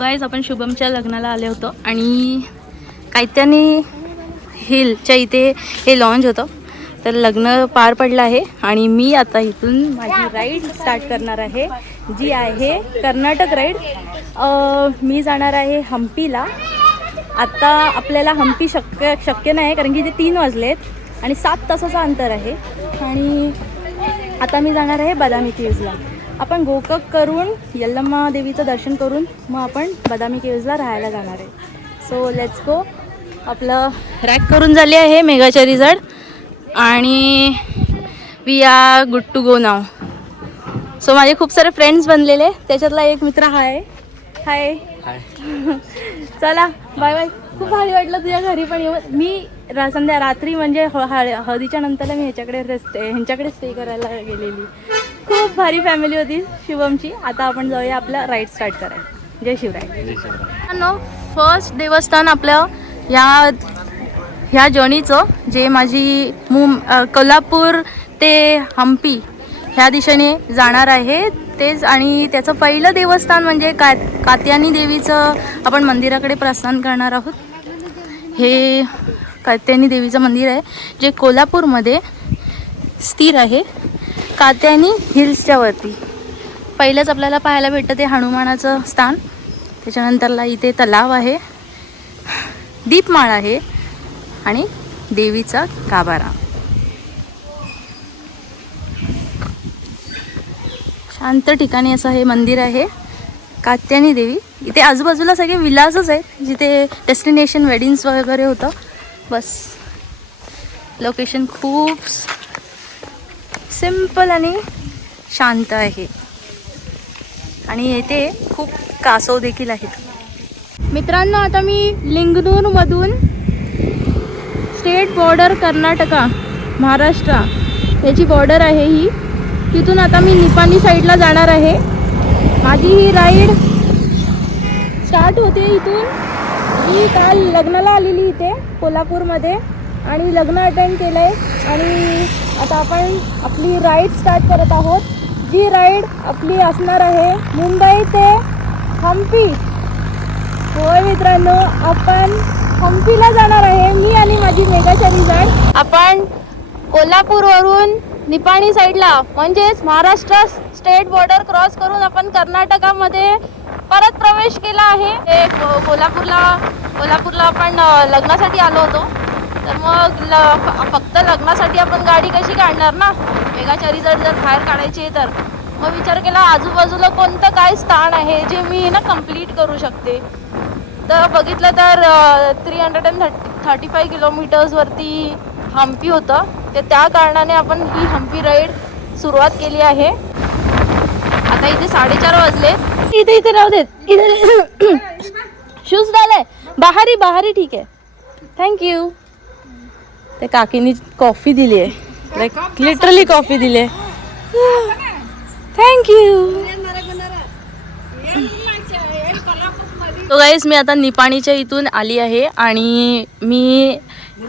Guys आपण शुभमच्या लग्नाला आले होतो आणि कायत्यानी हिलच्या इथे हे लॉन्च होतं. तर लग्न पार पडलं आहे आणि मी आता इथून माझी राईड स्टार्ट करणार आहे, जी आहे कर्नाटक राईड. मी जाणार आहे हम्पीला. आता आपल्याला हम्पी शक्य नाही कारण की ते 3 वाजलेत आणि 7 तासाचं अंतर आहे. आणि आता मी जाणार आहे बदामी केव्जला. आपण गोकक करून यल्लम्मा देवीचं दर्शन करून मग आपण बदामी केव्जला राहायला जाणार आहे. So let's go. आपलं रॅक करून झाली आहे मेघाच्या रिझल्ट आणि we are good to go now. So माझे खूप सारे फ्रेंड्स बनलेले, त्याच्यातला एक मित्र हाय. हाय चला बाय बाय. खूप भारी वाटलं तुझ्या घरी पण येऊन. मी रात्री म्हणजे हळदीच्या नंतरला मी ह्यांच्याकडे स्टे करायला गेलेली. खूप भारी फॅमिली होती शुभमची. आता आपण जाऊया आपला राईड स्टार्ट करायला. जय शिवराय. फर्स्ट देवस्थान आपल्या ह्या जर्नीचं जे माझी कोल्हापूर ते हम्पी ह्या दिशेने जाणार आहे तेच. आणि त्याचं पहिलं देवस्थान म्हणजे कात्यायनी देवीचं आपण मंदिराकडे प्रस्थान करणार आहोत. हे कात्यायनी देवीचं मंदिर आहे जे कोल्हापूरमध्ये स्थिर आहे, कात्यायनी हिल्सच्या वरती. पहिलंच आपल्याला पाहायला भेटतं ते हनुमानाचं स्थान. त्याच्यानंतरला इथे तलाव आहे, दीपमाळ आहे आणि देवीचा गाभारा. शांत ठिकाणी असं हे मंदिर आहे कात्यायनी देवी. इथे आजूबाजूला सगळे विलासच आहेत जिथे डेस्टिनेशन वेडिंग्स वगैरे होतं. बस लोकेशन खूप सिंपल आणि शांत आहे आणि येथे खूप कासव देखील आहेत. मित्रांनो, आता मी लिंगनूरमधून स्टेट बॉर्डर कर्नाटका महाराष्ट्र याची बॉर्डर आहे ही. तिथून आता मी निपाणी साईडला जाणार आहे. माझी ही राईड स्टार्ट होते इथून. मी काल लग्नाला आलेली इथे कोल्हापूरमध्ये आणि लग्न अटेंड केलं आहे आणि आता आपण आपली राईड स्टार्ट करत आहोत. जी राईड आपली असणार आहे मुंबई ते हम्पी. होय मित्रांनो, आपण हम्पीला जाणार आहे मी आणि माझी मेघाच्या रिझल्ट. आपण कोल्हापूरवरून निपाणी साईडला म्हणजेच महाराष्ट्र स्टेट बॉर्डर क्रॉस करून आपण कर्नाटकामध्ये परत प्रवेश केला आहे. कोल्हापूरला आपण लग्नासाठी आलो होतो. तर मग फक्त लग्नासाठी आपण गाडी कशी काढणार ना, मेघाच्या रिझल्ट जर बाहेर काढायची आहे तर मग विचार केला आजूबाजूला कोणतं काय स्थान आहे जे मी ना कंप्लीट करू शकते. तर बघितलं तर 335 किलोमीटर्सवरती हम्पी होतं. तर त्या कारणाने आपण ही हम्पी राईड सुरुवात केली आहे. आता इथे 4:30 वाजले. इथे राहू देत. इथे शूज डालाय बाहेरी ठीक आहे. थँक्यू. ते काकीनी कॉफी दिली आहे, लाईक लिटरली कॉफी दिली आहे. थँक्यू. तो गाईस, मी आता निपाणीच्या इथून आली आहे आणि मी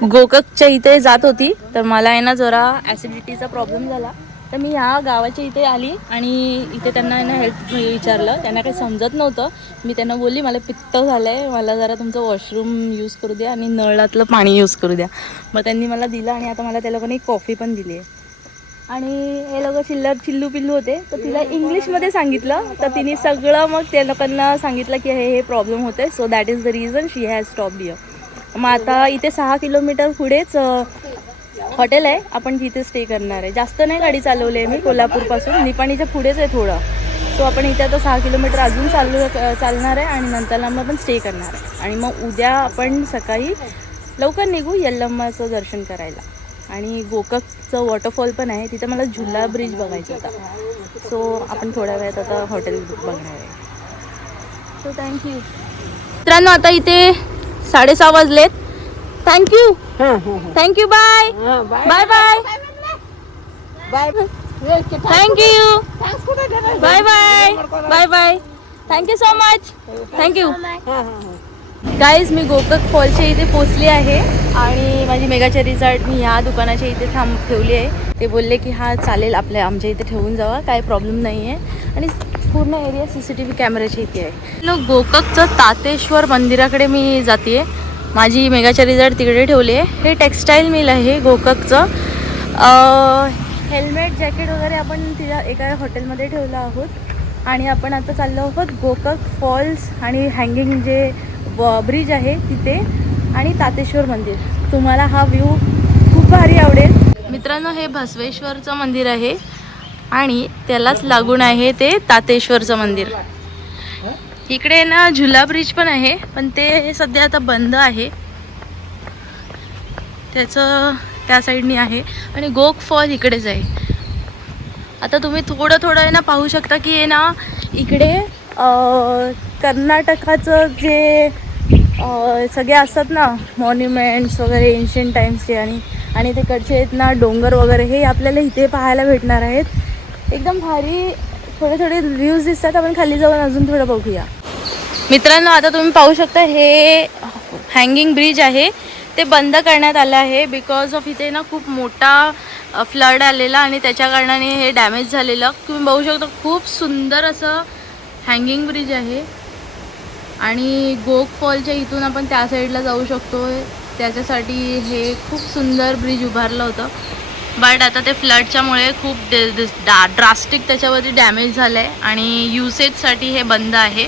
गोककच्या इथे जात होती. तर मला आहे ना जरा ॲसिडिटीचा प्रॉब्लेम झाला. तर मी ह्या गावाच्या इथे आली आणि इथे त्यांना आहे ना हेल्प विचारलं. त्यांना काही समजत नव्हतं. मी त्यांना बोलली मला पित्त झालं आहे, मला जरा तुमचं वॉशरूम यूज करू द्या आणि नळातलं पाणी यूज करू द्या. मग त्यांनी मला दिलं आणि आता मला त्या लोकांनी कॉफी पण दिली आहे. आणि हे लोक चिल्लू पिल्लू होते. तर तिला इंग्लिशमध्ये सांगितलं. तर तिने सगळं मग त्या लोकांना सांगितलं की हे प्रॉब्लेम होते. So that is the reason she has stopped here. मग आता इथे 6 किलोमीटर पुढेच हॉटेल आहे, आपण तिथे स्टे करणार आहे. जास्त नाही गाडी चालवली आहे मी कोल्हापूरपासून, निपाणीच्या पुढेच आहे थोडं. सो आपण इथे आता 6 किलोमीटर अजून चालणार आहे आणि नंतरला मग आपण स्टे करणार आहे. आणि मग उद्या आपण सकाळी लवकर निघू यल्लम्माचं दर्शन करायला. आणि गोककचं वॉटरफॉल पण आहे तिथे. मला झुला ब्रिज बघायचा होता. सो आपण थोड्या वेळात आता हॉटेल बघणार आहे. So thank you. मित्रांनो, आता इथे 6:30 वाजलेत. Thank you. Thank you. Bye bye bye bye. Thank you. Bye bye bye bye. Thank you so much. Thank you. Guys, मी गोकक फॉलच्या इथे पोचली आहे आणि माझी मेघाच्या रिझल्ट मी ह्या दुकानाच्या इथे ठेवली आहे. ते बोलले की हा चालेल आमच्या इथे ठेवून जावा, काय प्रॉब्लेम नाही आहे. आणि पूर्ण एरिया CCTV कॅमेऱ्याची इथे आहे. गोकाकचं तातेश्वर मंदिराकडे मी जाते. माझी मेगाच्या रिझल्ट तिकडे ठेवली आहे. हे टेक्स्टाईल मिल आहे गोकाकचं. हेल्मेट जॅकेट वगैरे आपण तिच्या एका हॉटेलमध्ये ठेवलं आहोत आणि आपण आता चाललो आहोत गोकाक फॉल्स आणि हँगिंग जे ब्रिज आहे तिथे आणि तातेश्वर मंदिर. तुम्हाला हा व्ह्यू खूप भारी आवडेल. मित्रांनो, हे बसवेश्वरचं मंदिर आहे आणि त्यालाच लागून आहे ते तातेश्वरचं मंदिर. इकडे ना झुला ब्रिज पण आहे, पण ते सध्या आता बंद आहे. त्याचं त्या साईडनी आहे आणि गोक फॉल इकडेच आहे. आता तुम्ही थोडं आहे ना पाहू शकता की हे ना इकडे कर्नाटकाचं जे सगळे असतात ना मॉन्युमेंट्स वगैरे एन्शियंट टाईम्सचे आणि तिकडचे आहेत ना डोंगर वगैरे हे आपल्याला इथे पाहायला भेटणार आहेत. एकदम भारी थोडे व्ह्यूज दिसतात. आपण खाली जाऊन अजून थोडं बघूया. मित्रांनो, आता तुम्ही पाहू शकता हे हँगिंग ब्रिज आहे ते बंद करण्यात आलं आहे बिकॉज ऑफ इथे ना खूप मोठा फ्लड आलेला आणि त्याच्या कारणाने हे डॅमेज झालेलं. तुम्ही बघू शकता खूप सुंदर असं हँगिंग ब्रिज आहे आणि गोक फॉलच्या इथून आपण त्या साईडला जाऊ शकतो. त्याच्यासाठी हे खूप सुंदर ब्रिज उभारलं होतं, बट आता ते फ्लडच्यामुळे खूप ड्रास्टिक त्याच्यावरती डॅमेज झालं आहे आणि युसेजसाठी हे बंद आहे.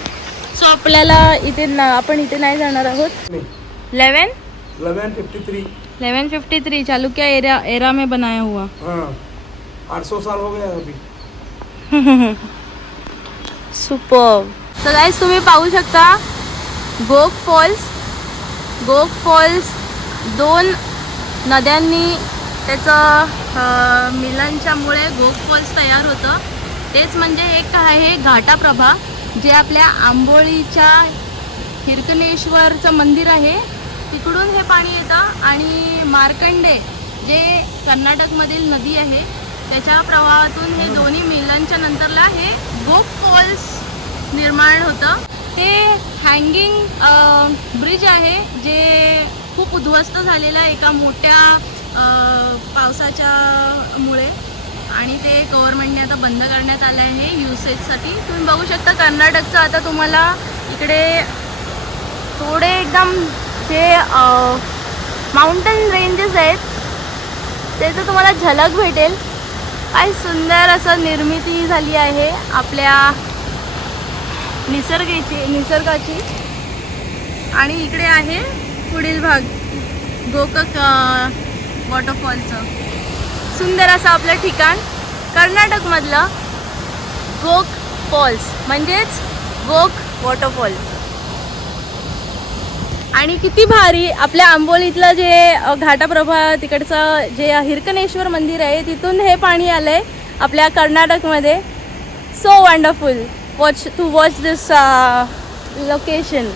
सो आपल्याला इथे आपण इथे नाही जाणार आहोत. 1153 चालुक्य एरा में बनाया हुआ. 800 साल हो गया अभी. सुपर. तर गाइस तुम्ही पाहू शकता गोक फॉल्स 2 नद्यांनी त्याचं मिलनच्यामुळे गोक फॉल्स तयार होतं. तेच म्हणजे एक आहे घाटाप्रभा जे आपल्या आंबोलीच्या हिरकणेश्वरचं मंदिर आहे तिकडून हे पाणी येतं आणि मार्कंडे जे कर्नाटकमधील नदी आहे त्याच्या प्रवाहातून हे दोन्ही मिलनच्या नंतरला हे गोक फॉल्स निर्माण होतं. ते हँगिंग ब्रिज आहे जे खूप उद्ध्वस्त झालेलं आहे एका मोठ्या पावसाच्या मुळे आणि ते गव्हर्नमेंटने आता बंद करण्यात आलं आहे युसेजसाठी. तुम्ही बघू शकता कर्नाटकचं आता तुम्हाला इकडे थोडे एकदम जे माउंटन रेंजेस आहेत त्याचं तुम्हाला झलक भेटेल. काय सुंदर असं निर्मिती झाली आहे आपल्या निसर्गाची. आणि इकडे आहे पुढील भाग गोकाक वॉटरफॉलचं. सुंदर असं आपलं ठिकाण कर्नाटकमधलं गोक फॉल्स म्हणजेच गोक वॉटरफॉल. आणि किती भारी आपल्या आंबोलीतलं जे घाटाप्रभा तिकडचं जे हिरकणेश्वर मंदिर आहे तिथून हे पाणी आलं आहे आपल्या कर्नाटकमध्ये. So wonderful to watch this location.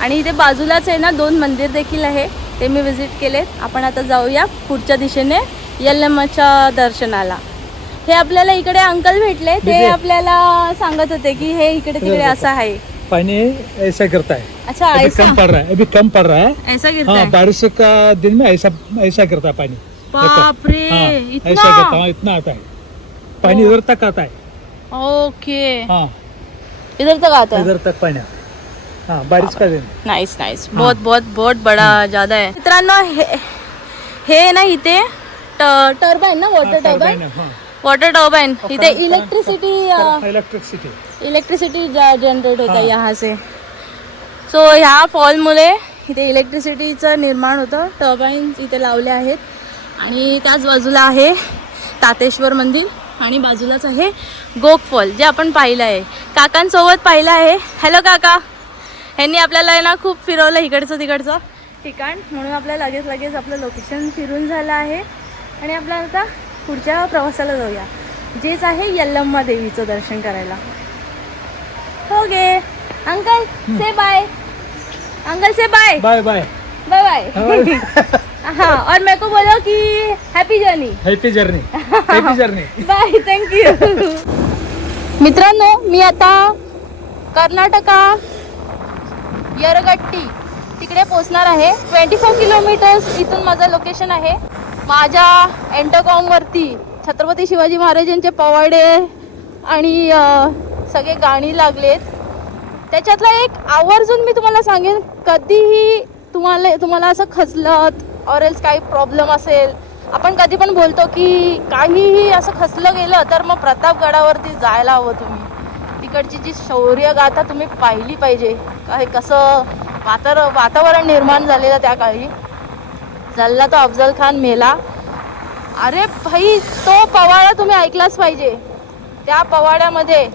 आणि इथे बाजूलाच आहे ना 2 मंदिर देखील आहे ते मी विजिट केलेत. आपण आता जाऊया पुढच्या दिशेने यल्लम्माच्या दर्शनाला. हे आपल्याला इकडे अंकल भेटले ते आपल्याला सांगत होते की हे इकडे तिकडे असं आहे. पानी ऐसा गिरता है. अच्छा अभी ऐसा कम पड़ रहा है, अभी कम पड़ रहा है. ऐसा गिरता हाँ, है. बारिश का दिन में ऐसा गिरता है पानी. बाप रे हाँ, इतना. ऐसा गिरता है, इतना आता है पानी. इधर तक आता है. ओके. हाँ, इधर तक आता है. इधर तक पानी. हाँ, बारिश का दिन. नाइस बहुत बड़ा ज्यादा है. मित्रांनो हे ना इथे टर्बाइन ना वॉटर टर्बाइन इथे इलेक्ट्रिसिटी जनरेट होता यहाँ से. सो ह्या फॉलमुळे इथे इलेक्ट्रिसिटीचं निर्माण होतं. टर्बाईन्स इथे लावले आहेत आणि त्याच बाजूला आहे तातेश्वर मंदिर आणि बाजूलाच आहे गोक फॉल जे आपण पाहिलं आहे. काकांसोबत पाहिलं आहे. हॅलो काका. ह्यांनी आपल्याला ना खूप फिरवलं इकडचं तिकडचं ठिकाण म्हणून आपल्याला लगेच आपलं लोकेशन फिरून झालं आहे आणि आपल्याला आता पुढच्या प्रवासाला जाऊया जेच आहे यल्लम्मा देवीचं दर्शन करायला. हो गे अंकल से बाय. अंकल से bye. Bye bye bye bye. हाँ और मेरे को बोलो कि हैप्पी जर्नी. बाय. थँक्यू. मित्रांनो मी आता कर्नाटका यरगट्टी तिकडे पोचणार आहे. 24 किलोमीटर्स इथून माझं लोकेशन आहे. माझ्या एंटरकॉमवरती छत्रपती शिवाजी महाराजांचे पवाडे आणि सगळे गाणी लागलेत. त्याच्यातला एक आवर्जून मी तुम्हाला सांगेन, कधीही तुम्हाला असं खचलत ऑर एल्स काही प्रॉब्लेम असेल, आपण कधी पण बोलतो की काहीही असं खचलं गेलं तर मग प्रतापगडावरती जायला हवं. तुम्ही तिकडची जी शौर्यगाथा तुम्ही पाहिली पाहिजे. काय कसं वातावरण निर्माण झालेलं त्या काळी. जल्ला तो अफजल खान मेला. अरे भाई, तो पवाडा तुम्ही ऐकलाच पाहिजे. त्या पवाड्यामध्ये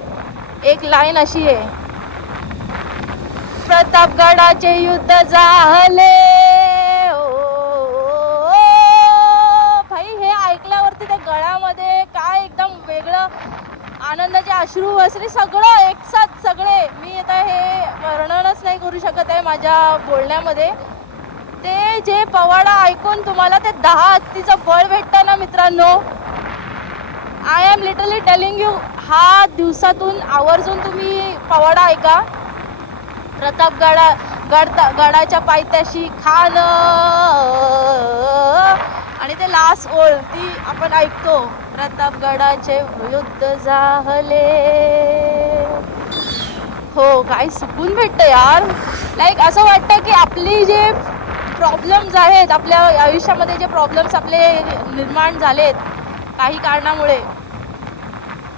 एक लाईन अशी आहे, प्रतापगडाचे युद्ध झाले. भाई, हे ऐकल्यावरती त्या गळ्यामध्ये काय एकदम वेगळं आनंदाचे अश्रू वसरे सगळं एकसाथ सगळे. मी आता हे वर्णनच नाही करू शकत आहे माझ्या बोलण्यामध्ये. ते जे पवाडा ऐकून तुम्हाला ते 10 हत्तीचं बळ भेटतं ना मित्रांनो. I am literally telling you, हा दिवसातून आवर्जून तुम्ही पवाडा ऐका. गडाच्या पायथ्याशी खान, आणि ते लास्ट ओळ ती आपण ऐकतो, प्रतापगडाचे युद्ध झाले. हो, काय सुकून भेटतं यार. लाईक असं वाटतं की आपली जे प्रॉब्लेम्स आहेत, आपल्या आयुष्यामध्ये जे प्रॉब्लेम्स आपले निर्माण झालेत काही कारणामुळे,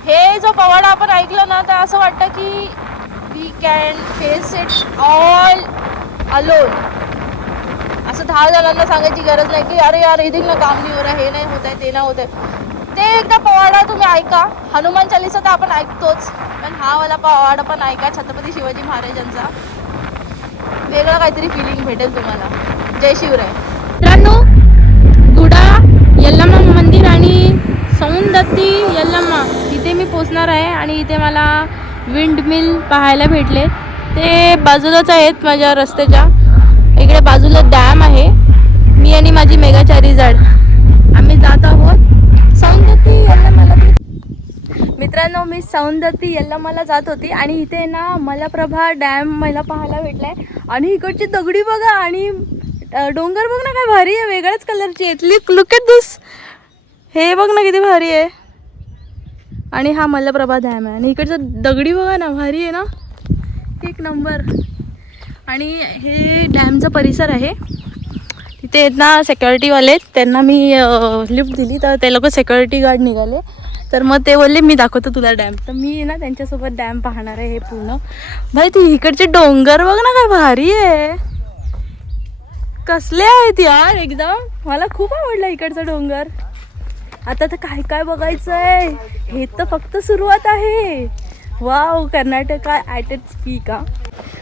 हे जो पवाडा आपण ऐकलं ना, तर असं वाटतं की we can face it all alone. असं 10 जणांना सांगायची गरज नाही की अरे यार इथे ना काम नाही हो रहा, हे नाही होत आहे, ते नाही होत आहे. ते एकदा पवाडा तुम्ही ऐका. हनुमान चालीसा तर आपण ऐकतोच, पण हा वाला पवाडा पण ऐका छत्रपती शिवाजी महाराजांचा. वेगळं काहीतरी फिलिंग भेटेल तुम्हाला. जय शिवराय. मित्रांनो, गुडा यल्लम्मा मंदिर आणि सौंदत्ती यल्लम्मा इथे मी पोचणार आहे. आणि इथे मला विंड मिल पाहायला भेटले. ते बाजूलाच आहेत माझ्या रस्त्याच्या. इकडे बाजूला डॅम आहे. मी आणि माझी मेघाचारी झाड आम्ही जात आहोत सौंदत्ती यल्लम्माला. मित्रांनो, मी सौंदत्ती यल्लम्माला जात होती आणि इथे ना मलप्रभा डॅम मला पाहायला भेटलाय. आणि इकडची दगडी बघा आणि डोंगर बघ ना, काय भारी आहे. वेगळ्याच कलरची आहेत. Look at this. हे बघ ना किती भारी आहे. आणि हा मलप्रभा डॅम आहे. आणि इकडचं दगडी बघा ना, भारी आहे ना, एक नंबर. आणि हे डॅमचा परिसर आहे. तिथे आहेत ना सिक्युरिटीवाले, त्यांना मी लिफ्ट दिली तर ते लोक सिक्युरिटी गार्ड निघाले. तर मग ते बोलले मी दाखवतो तुला डॅम. तर मी ना त्यांच्यासोबत डॅम पाहणार आहे हे पूर्ण. भाई, ती इकडचे डोंगर बघ ना, काय भारी आहे. कसले आहेत यार एकदम. मला खूप आवडला इकडचा डोंगर. आता तर काय काय बघायचं आहे. हे तर फक्त सुरुवात आहे. Wow, Karnataka at its peak.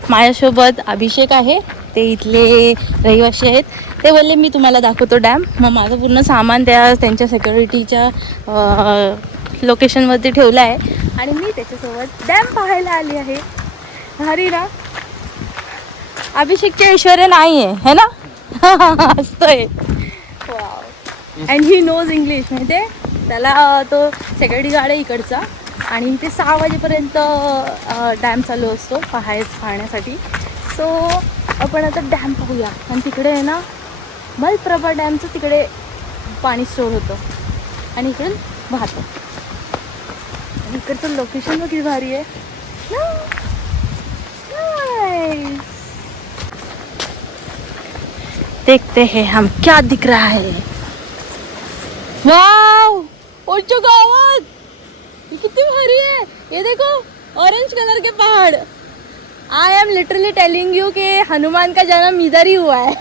माझ्यासोबत अभिषेक आहे, ते इथले रहिवासी आहेत. ते बोलले मी तुम्हाला दाखवतो डॅम. मग माझं पूर्ण सामान त्यांच्या सिक्युरिटीच्या लोकेशनवरती ठेवलं आहे आणि मी त्याच्यासोबत डॅम पाहायला आली आहे. भारी ना. अभिषेकचे ऐश्वर्य नाही आहे है ना. असतोय. Wow. And he knows English. माहिती आहे त्याला. तो सिक्युरिटी गार्ड आहे इकडचा. आणि इथे 6 वाजेपर्यंत डॅम चालू असतो पाहण्यासाठी. सो आपण आता डॅम पाहूया. आणि तिकडे आहे ना मलप्रभा डॅमचं तिकडे पाणी स्टोर होतं आणि इकडे वाहतं. आणि इकडचं लोकेशन किती भारी आहे. देखते हैं हम क्या दिख रहा है. वाव, ओच्या गावात किती भारी है. ये देखो, ऑरेंज कलर के पहाड़. I am literally telling you कि हनुमान का जन्म इधर ही हुआ है.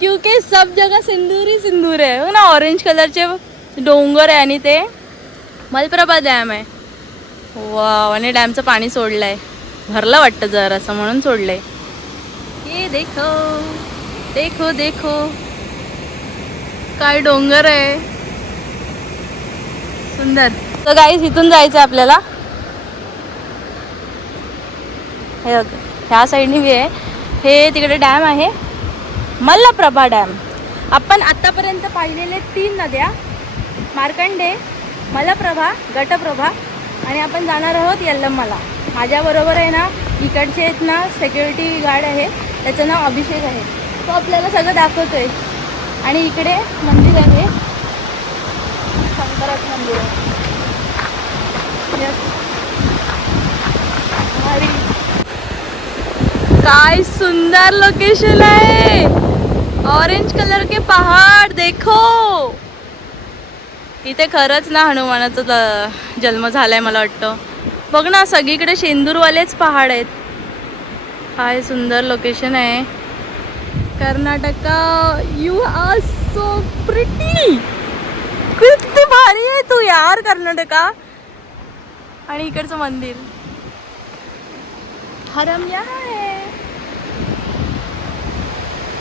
क्योंकि सब जगह सिंदूर ही सिंदूर है ना. ऑरेंज कलरचे डोंगर आहे आणि ते मलप्रभा डॅम आहे. वाव. आणि डॅमचं पाणी सोडलंय. भरलं वाटतं जरासं म्हणून सोडलंय. ये देखो देखो देखो, काय डोंगर आहे. सुंदर. तर गाईस, इथून जायचं आपल्याला. हे ह्या साईडनी बी आहे. हे तिकडे डॅम आहे मलप्रभा डॅम. आपण आत्तापर्यंत पाहिलेले 3 नद्या, मार्कंडे, मलप्रभा, घटप्रभा, आणि आपण जाणार आहोत यल्लम्माला. माझ्याबरोबर आहे ना इकडचे आहेत ना सिक्युरिटी गार्ड आहे, त्याचं नाव अभिषेक आहे. तो आपल्याला सगळं दाखवतोय. आणि इकडे मंदिर आहे, शंकराचं मंदिर आहे. भारी. काय सुंदर लोकेशन आहे. ऑरेंज कलर के पहाड़ देखो. इथे खरंच ना हनुमानाचा जन्म झालाय मला वाटतं. बघ ना सगळीकडे शेंदूरवालेच पहाड आहेत. काय सुंदर लोकेशन आहे. Karnataka. You are so pretty. किती भारी आहे तू यार कर्नाटका. आणि इकडचं मंदिर हरमया आहे.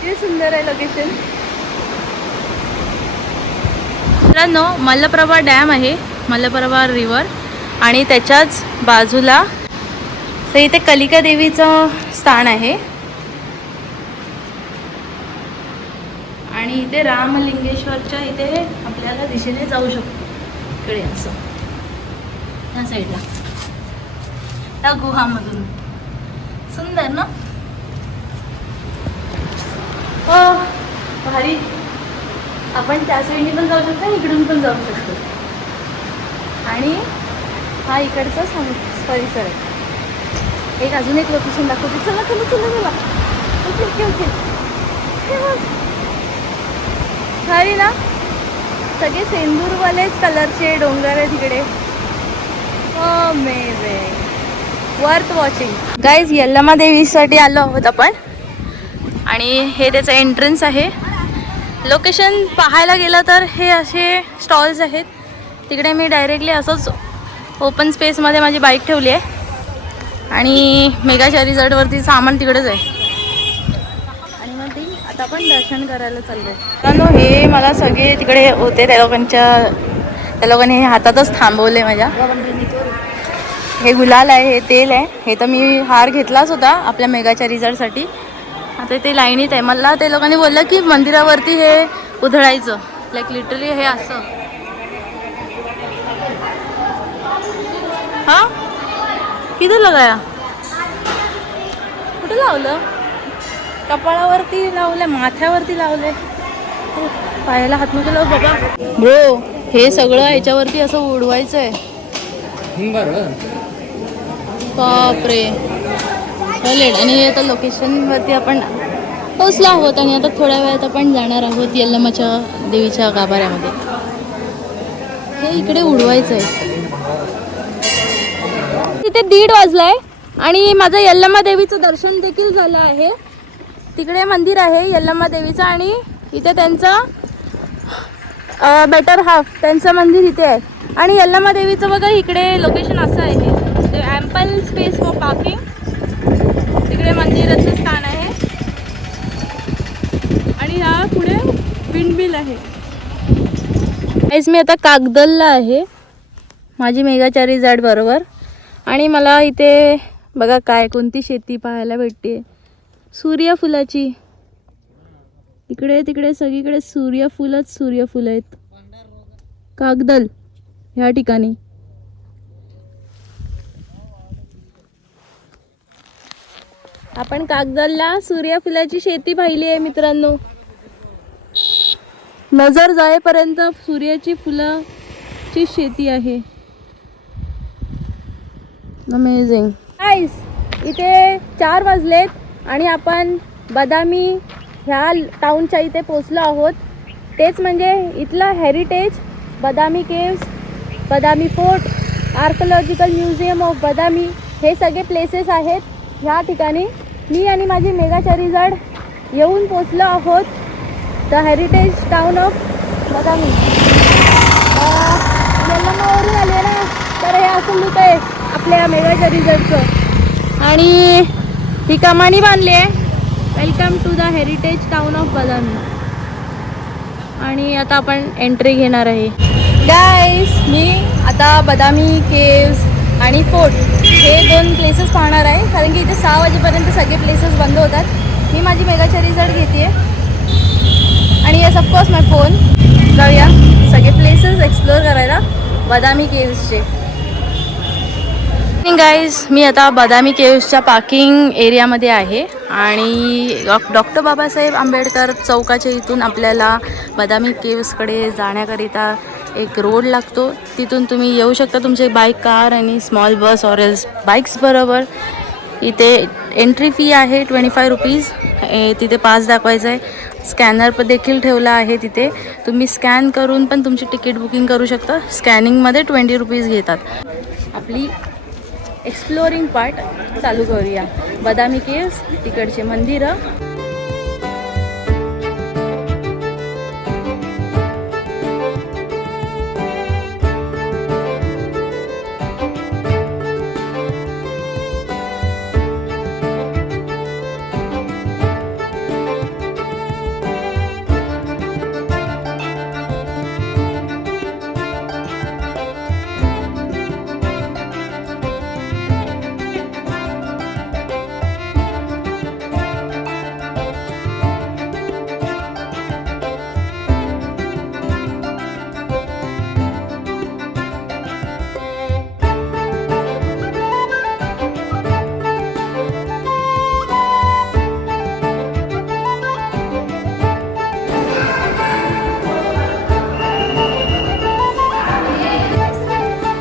किती सुंदर आहे लोकेशन. मित्रांनो मलप्रभा डॅम आहे. मलप्रभा रिव्हर आणि त्याच्याच बाजूला तर इथे कलिका देवीचं स्थान आहे. आणि इथे रामलिंगेश्वरच्या इथे आपल्याला दिशेने जाऊ शकतो. इकडे असं त्या साईडला त्या गुहामधून. सुंदर ना. हो भारी. आपण त्या साईडने पण जाऊ शकतो आणि इकडून पण जाऊ शकतो. आणि हा इकडचा परिसर आहे. एक अजून एक लोकेशन दाखवते. चला चला चला चला. Okay okay okay. भारी ना. सगळे सेंदूरवालेच कलरचे डोंगर आहे तिकडे. Amazing. Worth watching. Guys Yallamma देवीसाठी आलो आहोत आपण. आणि हे त्याचं एंट्रन्स आहे. लोकेशन पाहायला गेलं तर हे असे स्टॉल्स आहेत. तिकडे मी डायरेक्टली असंच ओपन स्पेसमध्ये माझी बाईक ठेवली आहे. आणि मेगाच्या रिसॉर्टवरती सामान तिकडेच आहे. आणि मग ती आता आपण दर्शन करायला चाललो आहे. कारण हे मला सगळे तिकडे होते त्या लोकांनी हे हातातच थांबवले माझ्या. हे गुलाल आहे. हे तेल आहे. हे तर मी हार घेतलाच होता आपल्या मेगाच्या रिसॉर्टसाठी. आता ते लाईनीत आहे. मला ते लोकांनी बोललं की मंदिरावरती हे उधळायचं. लाईक लिटरली हे असं. हा किती लगाया. कुठे लावलं. कपाळावरती लावलं. माथ्यावरती लावलंय. पायाला हात नको लावू बाबा. ब्रो हे सगळं ह्याच्यावरती असं उडवायचं आहे. बापरे चालेल. आणि आता लोकेशनवरती आपण पोचलो आहोत. आणि आता थोड्या वेळात आपण जाणार आहोत यल्लमाच्या देवीच्या गाभाऱ्यामध्ये. हे इकडे उडवायचं आहे. तिथे 1:30 वाजलाय आणि माझं यल्लमा देवीचं दर्शन देखील झालं आहे. तिकडे मंदिर आहे यल्लमा देवीचं. आणि इथे त्यांचं बेटर हाफ त्यांचं मंदिर इथे आहे. आणि यल्लमा देवीचं बघा इकडे लोकेशन असं आहे. ते ॲम्पल स्पेस फॉर पार्किंग. तिकडे मंदिराचं स्थान आहे. आणि हा पुढे विंडमिल आहे. मी आता कागदलला आहे माझी मेगाच्या रिसॉर्ट बरोबर. आणि मला इथे बघा काय कोणती शेती पाहायला भेटते. सूर्यफुलाची. इकडे तिकडे सगळीकडे सूर्यफुलं आहेत. कागदल ह्या ठिकाणी. आपण कागदलला सूर्यफुलाची शेती पाहिली आहे मित्रांनो. नजर जाईपर्यंत सूर्याची फुलाची शेती आहे. अमेझिंग. गाईस इथे 4 वाजलेत आणि आपण बदामी ह्या टाउनच्या इथे पोचलो आहोत. तेच म्हणजे इथलं heritage Badami caves, Badami fort, archaeological museum of Badami हे सगळे प्लेसेस आहेत ह्या ठिकाणी. मी आणि माझी मेगाच्या रिसॉर्ट येऊन पोचलो आहोत द हेरिटेज टाउन ऑफ बदामी. यल्लमावरून आले ना तर हे असं लुक आहे आपल्या मेगाच्या रिसॉर्टचं. आणि ही कमानी बांधली आहे. Welcome to the heritage town of Badami. आणि आता आपण एंट्री घेणार आहे. गाईस मी आता बदामी केव्स आणि फोर्ट हे 2 प्लेसेस पाहणार आहे. कारण की इथे 6 वाजेपर्यंत सगळे प्लेसेस बंद होतात. मी माझी मेगाच्या रिसॉर्ट घेते आणि येस ऑफकोर्स माय फोन. जाऊया सगळे प्लेसेस एक्सप्लोअर करायला बदामी केव्सचे. गाईज मी आता बदामी केव्सच्या पार्किंग एरियामध्ये आहे. आणि डॉक्टर बाबासाहेब आंबेडकर चौकाच्या इथून आपल्याला बदामी केव्सकडे जाण्याकरिता एक रोड लागतो, तिथून तुम्ही येऊ शकता तुमचे बाईक, कार आणि small bus or else bikes बरोबर. इथे एंट्री फी आहे 25 रुपीज. तिथे पास दाखवायचं आहे. स्कॅनर पण देखील ठेवला आहे तिथे, तुम्ही स्कॅन करून पण तुमची तिकीट बुकिंग करू शकता. स्कॅनिंगमध्ये 20 रुपीज घेतात. आपली एक्सप्लोरिंग पार्ट चालू करूया. बदामी केव्स, तिकडचे मंदिरं.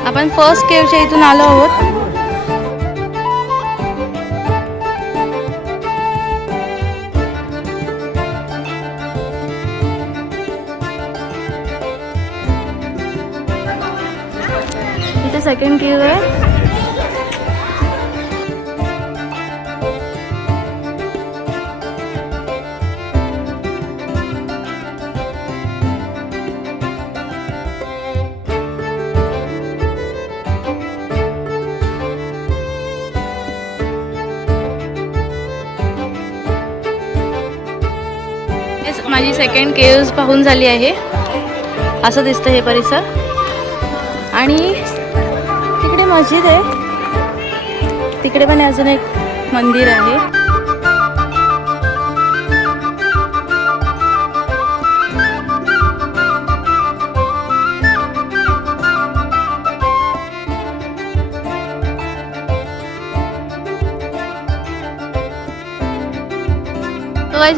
आपण फर्स्ट केवच्या इथून आलो आहोत. इथे सेकंड केव आहे. माझी सेकंड केव्ज पाहून झाली आहे. असं दिसतं हे परिसर. आणि तिकडे मस्जिद आहे, तिकडे पण अजून एक मंदिर आहे.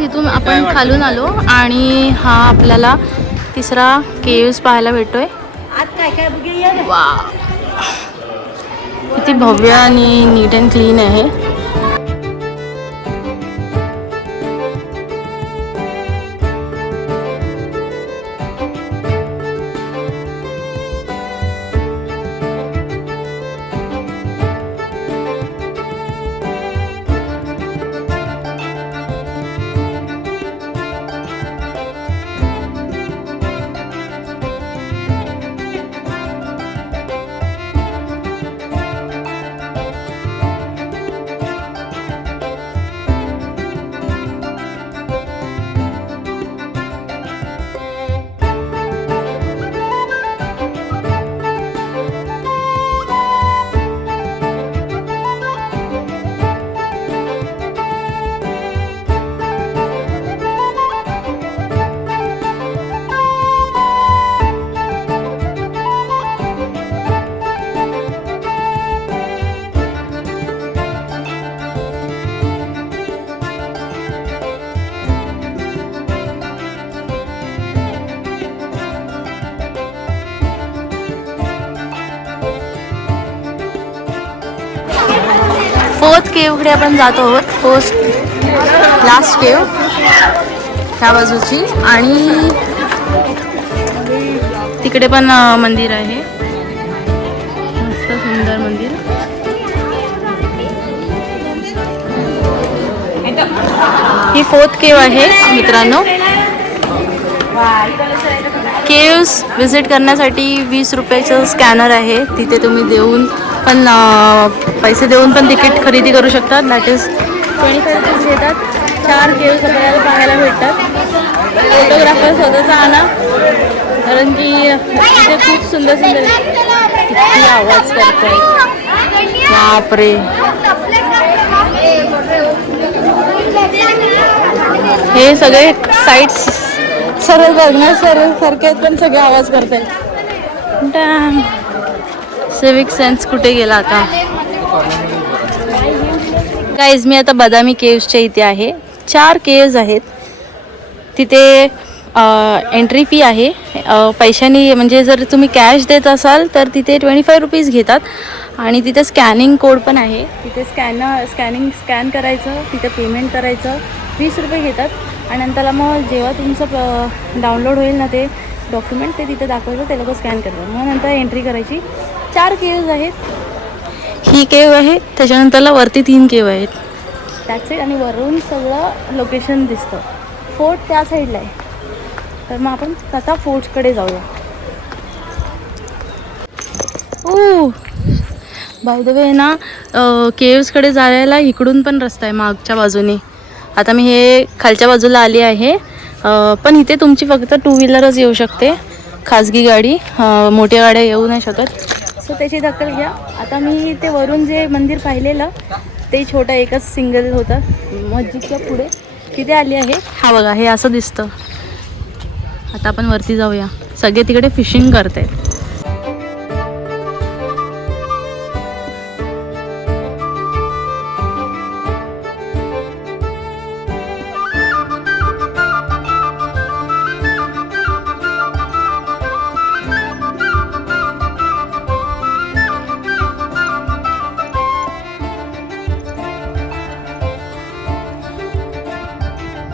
इथून आपण खालून आलो आणि हा आपल्याला तिसरा केव्स पाहायला भेटतोय. वाव, किती भव्य आणि नीट अँड क्लीन आहे. फोर्थ केवकडे आपण जातो आहोत. लास्ट केव त्या बाजूची. आणि तिकडे पण मंदिर आहे, मस्त सुंदर मंदिर. ही फोर्थ केव आहे मित्रांनो. केव्स विजिट करण्यासाठी 20 रुपयाचं स्कॅनर आहे. तिथे तुम्ही देऊन पण पैसे देऊन पण तिकीट खरेदी करू शकतात. दॅट इज 25 रुपीज घेतात. 4 केव्स आपल्याला पाहायला भेटतात. फोटोग्राफर स्वतःचा आणा, कारण की इथे खूप सुंदर सुंदर किती आवाज करतोय. बापरे, हे सगळे साईट्स सरळ बघण्यासारखे पण सगळे आवाज करतात. सिविक सेन्स कुठे गेला आता. गाईज, मी आता बदामी केव्सच्या इथे आहे. 4 केव्स आहेत तिथे. एंट्री फी आहे. पैशानी म्हणजे जर तुम्ही कॅश देत असाल तर तिथे 25 रुपीज घेतात आणि तिथे स्कॅनिंग कोड पण आहे. तिथे स्कॅन करायचं, तिथे पेमेंट करायचं, 20 रुपये घेतात आणि नंतरला मग जेव्हा तुमचं डाउनलोड होईल ना ते डॉक्युमेंट ते तिथे दाखवायचं, ते लोक स्कॅन करतात. मग नंतर एंट्री करायची. 4 केव्ज आहेत. ही केव आहे, त्याच्यानंतरला वरती 3 केव आहेत. त्याच आणि वरून सगळं लोकेशन दिसतं. फोर्ट त्या साईडला आहे. तर मग आपण आता फोर्टकडे जाऊया. ओ बाय द वे ना, केव्सकडे जायला इकडून पण रस्ता आहे मागच्या बाजूने. आता मी हे खालच्या बाजूला आली आहे, पण इथे तुमची फक्त 2 व्हीलरच येऊ शकते, खाजगी गाडी, मोठ्या गाड्या येऊ नाही शकत. सो त्याची दखल घ्या. आता मी ते वरून जे मंदिर पाहिलेलं ते छोटं एकच सिंगल होतं मस्जिदच्या पुढे, तिथे आली आहे. हा बघा, हे असं दिसतं. आता आपण वरती जाऊया. सगळे तिकडे फिशिंग करत आहेत.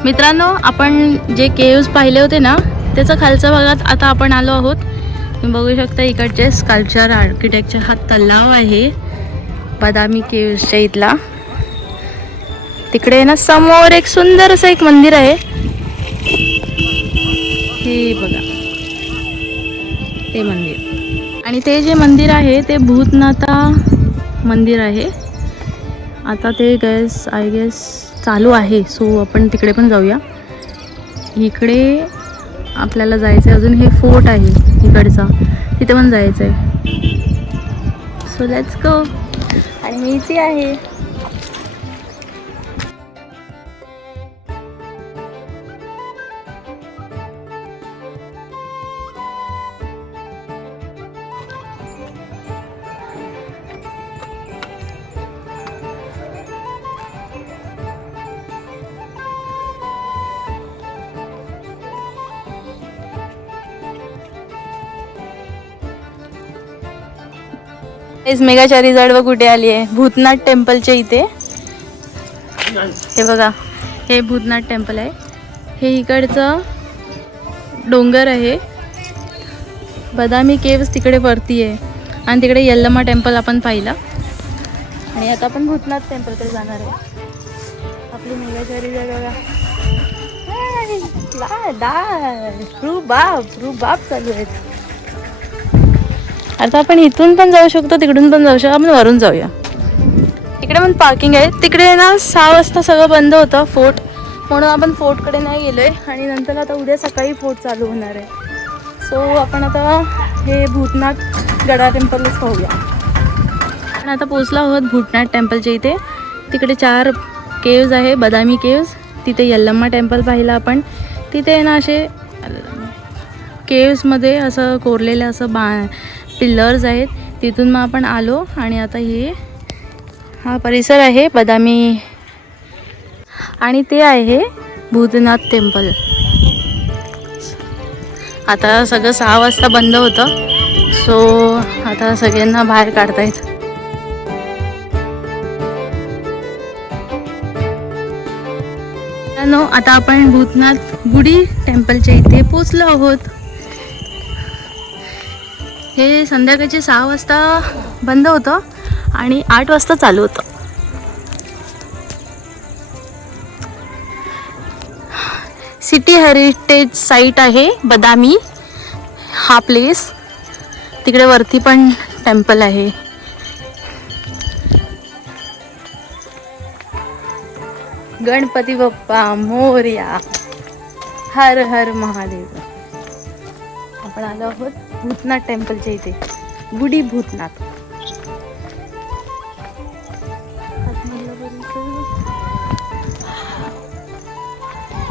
मित्रांनो, आपण जे केव्ज पाहिले होते ना त्याचा खालच्या भागात आता आपण आलो आहोत. तुम्ही बघू शकता इकडचे स्कल्पचर आर्किटेक्चर. हा तलाव आहे बदामी केव्जच्या इथला. तिकडे ना समोर एक सुंदर असं एक मंदिर आहे. हे बघा ते मंदिर. आणि ते जे मंदिर आहे ते भूतनाथा मंदिर आहे. आता ते आय गेस चालू आहे. सो आपण तिकडे पण जाऊया. इकडे आपल्याला जायचं आहे. अजून हे फोर्ट आहे इकडचा, तिथे पण जायचं आहे. सो लेट्स गो. आणि मी इथे आहे. मेघाच्या रिझॉर्ट व कुठे आली आहे, भूतनाथ टेम्पलच्या इथे. हे बघा, हे भूतनाथ टेम्पल आहे. हे इकडचं डोंगर आहे. बदामी केव्स तिकडे वरती आहे आणि तिकडे यल्लमा टेम्पल आपण पाहिलं. आणि आता आपण भूतनाथ टेम्पलकडे जाणार आहे. आपली मेघाच्या रिझॉर्ट बघा, रुबाब चालू आहेत. आता आपण इथून पण जाऊ शकतो, तिकडून पण जाऊ शकतो. आपण वरून जाऊया. तिकडे पण पार्किंग आहे. तिकडे ना 6 वाजता सगळं बंद होतं फोर्ट, म्हणून आपण फोर्टकडे नाही गेलोय. आणि नंतर आता उद्या सकाळी फोर्ट चालू होणार आहे. सो आपण आता हे भूतनाथ गडा टेम्पलच पाहूया. आपण आता पोचलो आहोत भूतनाथ टेम्पलच्या इथे. तिकडे 4 केव्ज आहे, बदामी केव्ज. तिथे यल्लम्मा टेम्पल पाहिलं आपण. तिथे ना असे केव्समध्ये असं कोरलेलं असं पिल्लर्स आहेत. तिथून मग आपण आलो आणि आता हा परिसर आहे बदामी आणि ते आहे भूतनाथ टेम्पल. आता सगळं 6 वाजता बंद होतं. सो आता सगळ्यांना बाहेर काढतायत. आता आपण भूतनाथ गुडी टेम्पलच्या इथे पोचलो आहोत. हे संध्याकाळचे 6 वाजता बंद होतं आणि 8 वाजता चालू होतं. सिटी हेरिटेज साईट आहे बदामी हा प्लेस. तिकडे वरती पण टेम्पल आहे. गणपती बाप्पा मोरया, हर हर महादेव. आपण आलो आहोत भूतनाथ टेम्पलच्या इथे, गुडी भूतनाथ.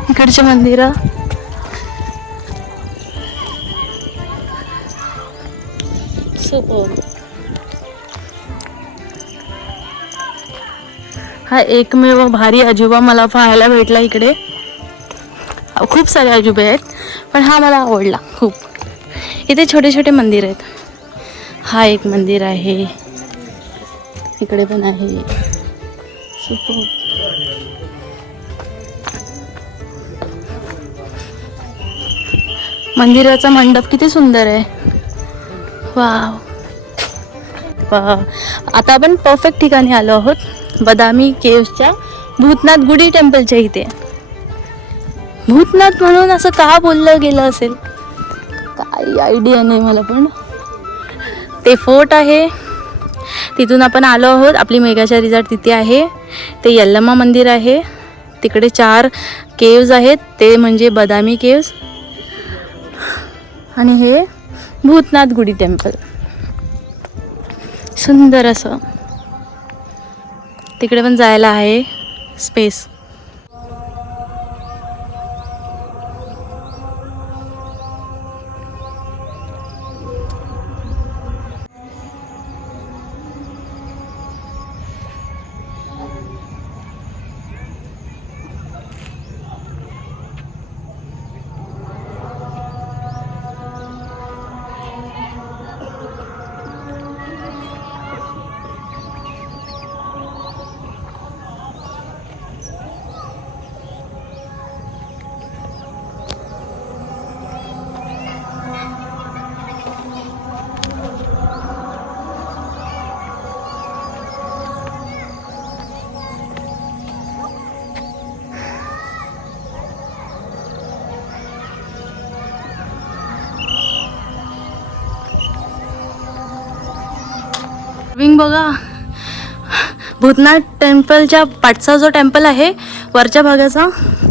इकडचे मंदिर सुपर. हा एकमेव भारी अजूबा मला पाहायला भेटला इकडे. खूप सारे अजूबे आहेत, पण हा मला आवडला खूप. इथे छोटे छोटे मंदिर आहेत. हा एक मंदिर आहे, इकडे पण आहे. सुपर. मंदिराचा मंडप किती सुंदर आहे. वाव. आता आपण परफेक्ट ठिकाणी आलो आहोत, बदामी केव्सच्या भूतनाथ गुडी टेम्पलच्या इथे. भूतनाथ म्हणून असं का बोललं गेलं असेल काही आयडिया नाही मला, पण ते फोर्ट आहे, तिथून आपण आलो आहोत. आपली मेघाच्या रिसॉर्ट तिथे आहे. ते यल्लम्मा मंदिर आहे, तिकडे 4 केव्ज आहेत, ते म्हणजे बदामी केव्ज, आणि हे भूतनाथ गुडी टेम्पल. सुंदर असं तिकडे पण जायला आहे स्पेस. विंग बघा, भूतनाथ टेम्पलच्या पाठचा जो टेम्पल आहे वरच्या भागाचा,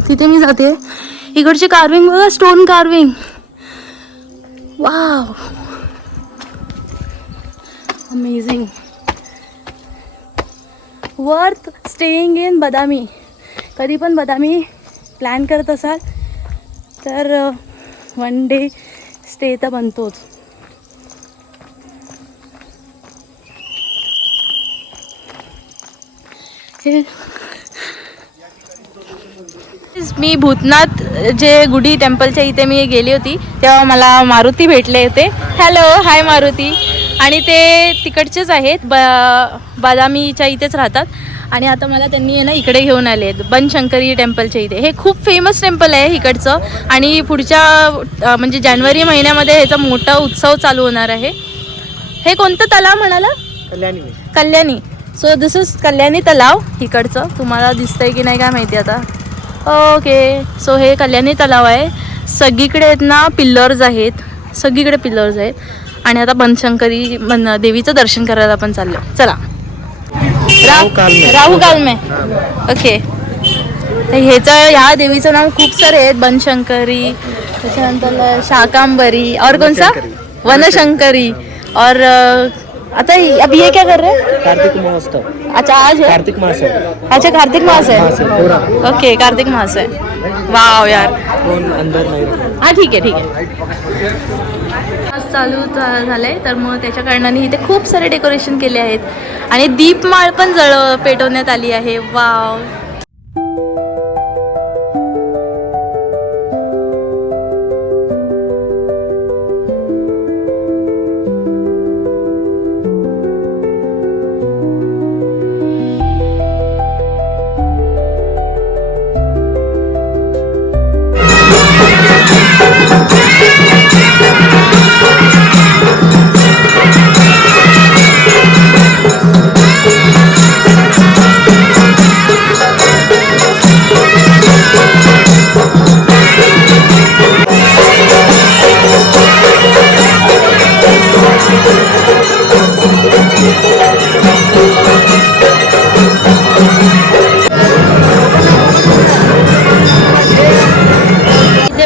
तिथे मी जाते. इकडची कार्विंग बघा, stone carving. Wow, amazing. Worth staying in Badami. कधी पण बदामी प्लॅन करत असाल तर 1 डे स्टे तर बनतोच. मी भूतनाथ जे गुडी टेम्पलच्या इथे मी गेली होती तेव्हा मला मारुती भेटले होते. हॅलो, हाय मारुती. आणि ते तिकडचेच आहेत, बदामीच्या इथेच राहतात. आणि आता मला त्यांनी आहे ना इकडे घेऊन आले आहेत बनशंकरी टेम्पलच्या इथे. हे खूप फेमस टेम्पल आहे इकडचं, आणि पुढच्या म्हणजे जानेवारी महिन्यामध्ये ह्याचा मोठा उत्सव चालू होणार आहे. हे कोणतं तलाव म्हणाला? Kalyani. So this is Kalyani तलाव. इकडचं तुम्हाला दिसतंय की नाही काय माहिती आता. ओके, सो हे कल्याणी तलाव आहे. सगळीकडे आहेत ना पिल्लर्स आहेत, सगळीकडे पिल्लर्स आहेत. आणि आता बनशंकरी देवीचं दर्शन करायला आपण चाललो. चला. राहू कालमे. ओके, तर ह्या देवीचं नाव खूप सारे आहेत. बनशंकरी, त्याच्यानंतर शाकांबरी, और कौन सा? वनशंकरी. और अच्छा, अभी ये क्या कर रहे हैं? कार्तिक महोत्सव. अच्छा, आज है कार्तिक मास है. अच्छा, कार्तिक मास है. पूरा. ओके, कार्तिक मास है. वाव यार. कोण अंदर नाही. हां, ठीक आहे, ठीक आहे. आज चालू झालंय, तर मग त्याच्या कारणाने इथे खूप सारे डेकोरेशन केले आहेत. आणि दीपमाळ पण पेटवण्यात आली आहे. वाव.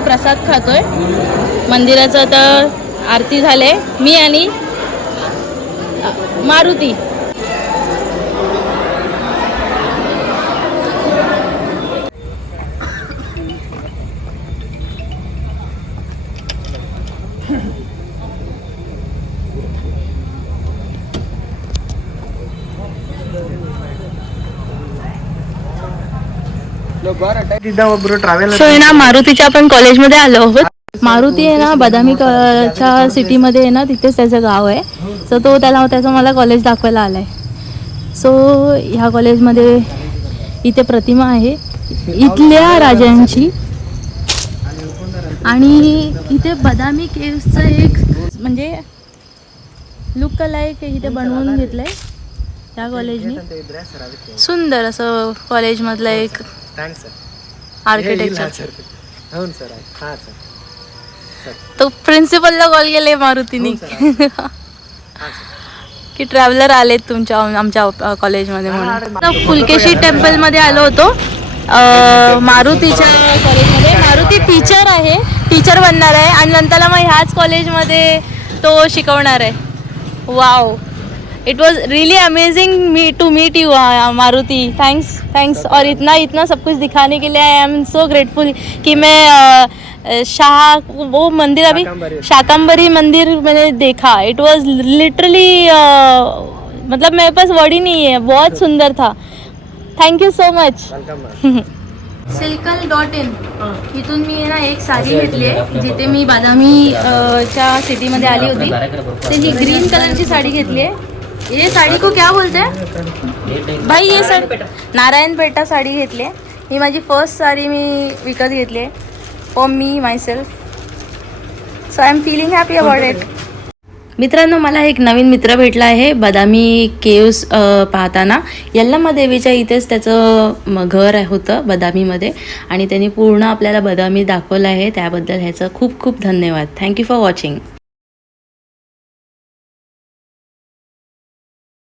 प्रसाद खातोय. मंदिराचं आता आरती झाले. मी आणि मारुती. सो आहे ना मारुतीच्या आपण कॉलेजमध्ये आलो आहोत. मारुती आहे ना बदामी च्या सिटीमध्ये आहे ना, तिथेच त्याचं गाव आहे. सो तो त्याचं मला कॉलेज दाखवायला आला आहे. सो ह्या कॉलेजमध्ये इथे प्रतिमा आहे इथल्या राजांची, आणि इथे बदामी केव्सचं एक म्हणजे लुक लाईक इथे बनवून घेतलंय त्या कॉलेजने. सुंदर असं कॉलेजमधलं एक आर्किटेक्चर. तो प्रिन्सिपलला कॉल केले मारुतीने की ट्रॅव्हलर आलेत तुमच्या आमच्या कॉलेजमध्ये म्हणून. फुलकेशी टेम्पलमध्ये आलो होतो मारुतीच्या कॉलेजमध्ये. मारुती टीचर आहे, टीचर बनणार आहे आणि नंतर मग ह्याच कॉलेजमध्ये तो शिकवणार आहे. Wow, it was really amazing to meet you Maruti. Thanks और इतना सब कुछ दिखाने के लिए. आई एम सो ग्रेटफुल कि मैं वो मंदिर अभी शाकंभरी मंदिर मैंने देखा. इट वॉज लिटरली मतलब मेरे पास वर्ड ही नहीं है, बहुत सुंदर था. Thank you so much. Silkal.in इथून मी ना एक साडी घेतली आहे जिथे मी बदामी च्या सिटीमध्ये आली होती. तर ही ग्रीन कलरची साडी घेतली आहे. ये साडी को क्या बोलते हैं भाई? ये साडी नारायणपेठा साडी घेतली आहे. ही माझी फर्स्ट साडी मी विकत घेतली आहे for me my self. So I am feeling happy about it. मित्रांनो, मला एक नवीन मित्र भेटला आहे बदामी केव्स पाहताना. यल्लम्मा देवीच्या इथेच त्याचं घर होतं बदामीमध्ये, आणि त्यांनी पूर्ण आपल्याला बदामी दाखवलं आहे. त्याबद्दल ह्याचं खूप खूप धन्यवाद. Thank you for watching.